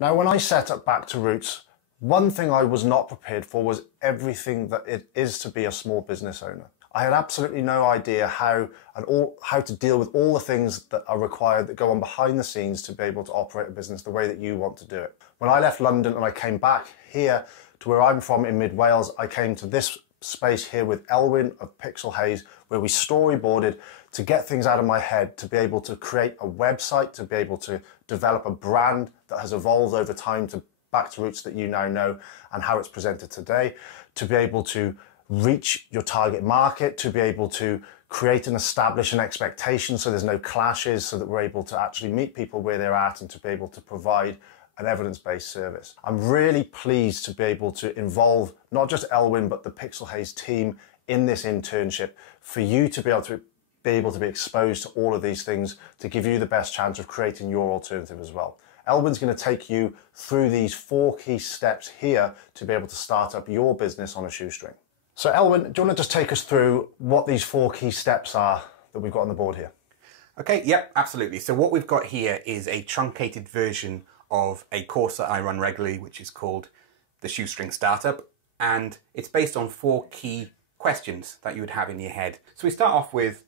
Now, when I set up Back to Roots, one thing I was not prepared for was everything that it is to be a small business owner. I had absolutely no idea how to deal with all the things that are required that go on behind the scenes to be able to operate a business the way that you want to do it. When I left London and I came back here to where I'm from in mid Wales, I came to this space here with Elwyn of Pixel Haze, where we storyboarded to get things out of my head, to be able to create a website, to be able to develop a brand that has evolved over time to Back to Roots that you now know and how it's presented today, to be able to reach your target market, to be able to create and establish an expectation so there's no clashes, so that we're able to actually meet people where they're at and to be able to provide an evidence-based service. I'm really pleased to be able to involve not just Elwyn but the Pixel Haze team in this internship, for you to be able to be exposed to all of these things, to give you the best chance of creating your alternative as well. Elwyn's going to take you through these 4 key steps here to be able to start up your business on a shoestring. So Elwyn, do you want to just take us through what these 4 key steps are that we've got on the board here? Okay, yep, absolutely. So what we've got here is a truncated version of a course that I run regularly, which is called the Shoestring Startup. And it's based on 4 key questions that you would have in your head. So we start off with,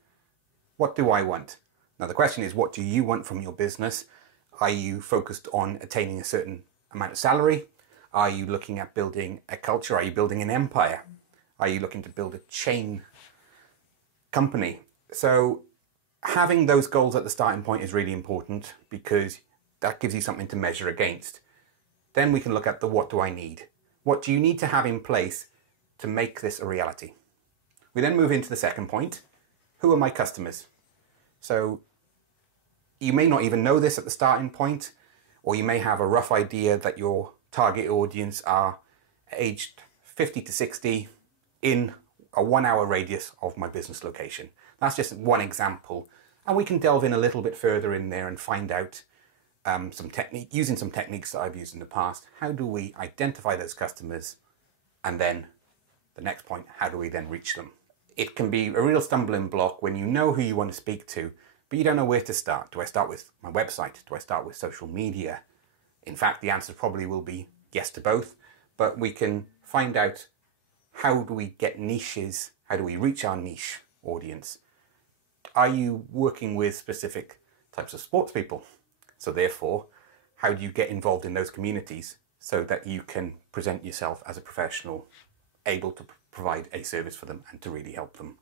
what do I want? Now the question is, what do you want from your business? Are you focused on attaining a certain amount of salary? Are you looking at building a culture? Are you building an empire? Are you looking to build a chain company? So having those goals at the starting point is really important, because that gives you something to measure against. Then we can look at the what do I need? What do you need to have in place to make this a reality? We then move into the second point. Who are my customers? So you may not even know this at the starting point, or you may have a rough idea that your target audience are aged 50 to 60 in a 1-hour radius of my business location. That's just one example. And we can delve in a little bit further in there and find out using some techniques that I've used in the past. How do we identify those customers? And then the next point, how do we then reach them? It can be a real stumbling block when you know who you want to speak to, but you don't know where to start. Do I start with my website? Do I start with social media? In fact, the answer probably will be yes to both, but we can find out, how do we get niches? How do we reach our niche audience? Are you working with specific types of sports people? So therefore, how do you get involved in those communities so that you can present yourself as a professional, able to provide a service for them and to really help them?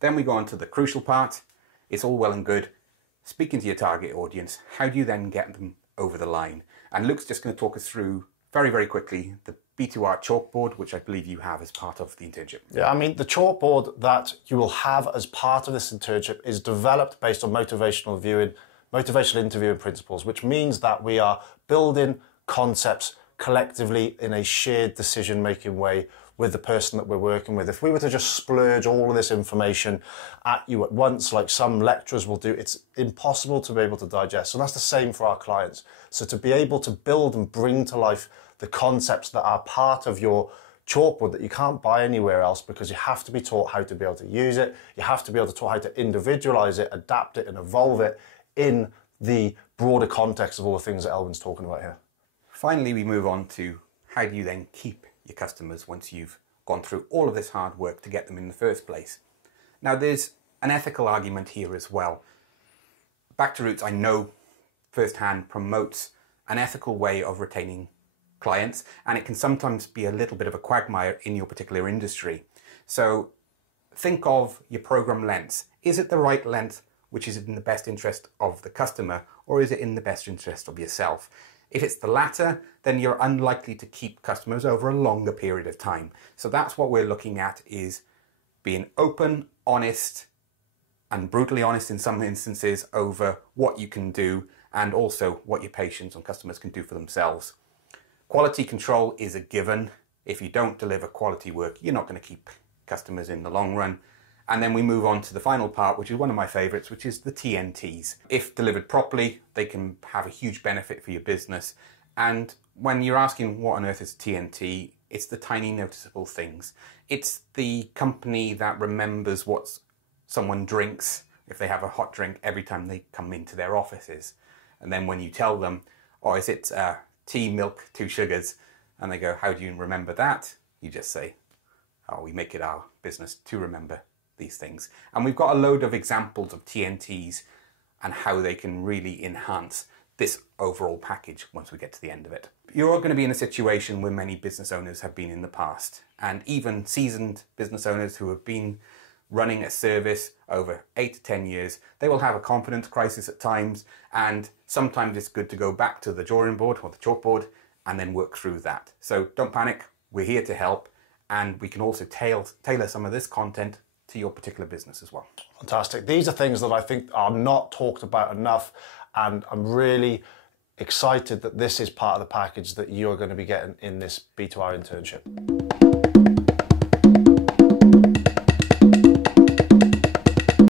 Then we go on to the crucial part. It's all well and good speaking to your target audience. How do you then get them over the line? And Luke's just going to talk us through very, very quickly the b2r chalkboard, which I believe you have as part of the internship. Yeah, I mean, the chalkboard that you will have as part of this internship is developed based on motivational interviewing principles, which means that we are building concepts collectively in a shared decision-making way with the person that we're working with. If we were to just splurge all of this information at you at once, like some lecturers will do, it's impossible to be able to digest. So that's the same for our clients. So to be able to build and bring to life the concepts that are part of your chalkboard that you can't buy anywhere else, because you have to be taught how to be able to use it. You have to be able to taught how to individualize it, adapt it and evolve it in the broader context of all the things that Elwyn's talking about here. Finally, we move on to, how do you then keep your customers once you've gone through all of this hard work to get them in the first place? Now, there's an ethical argument here as well. Back to Roots, I know firsthand, promotes an ethical way of retaining clients, and it can sometimes be a little bit of a quagmire in your particular industry. So think of your program lengths. Is it the right length which is in the best interest of the customer, or is it in the best interest of yourself? If it's the latter, then you're unlikely to keep customers over a longer period of time. So that's what we're looking at, is being open, honest, and brutally honest in some instances over what you can do, and also what your patients and customers can do for themselves. Quality control is a given. If you don't deliver quality work, you're not going to keep customers in the long run. And then we move on to the final part, which is one of my favorites, which is the TNTs. If delivered properly, they can have a huge benefit for your business. And when you're asking what on earth is TNT, it's the tiny noticeable things. It's the company that remembers what someone drinks, if they have a hot drink, every time they come into their offices. And then when you tell them, or is it tea, milk, 2 sugars. And they go, how do you remember that? You just say, oh, we make it our business to remember these things. And we've got a load of examples of TNTs and how they can really enhance this overall package once we get to the end of it. You're all going to be in a situation where many business owners have been in the past, and even seasoned business owners who have been running a service over 8 to 10 years, they will have a confidence crisis at times, and sometimes it's good to go back to the drawing board or the chalkboard and then work through that. So don't panic, we're here to help, and we can also tailor some of this content to your particular business as well. Fantastic. These are things that I think are not talked about enough, and I'm really excited that this is part of the package that you're going to be getting in this B2R internship.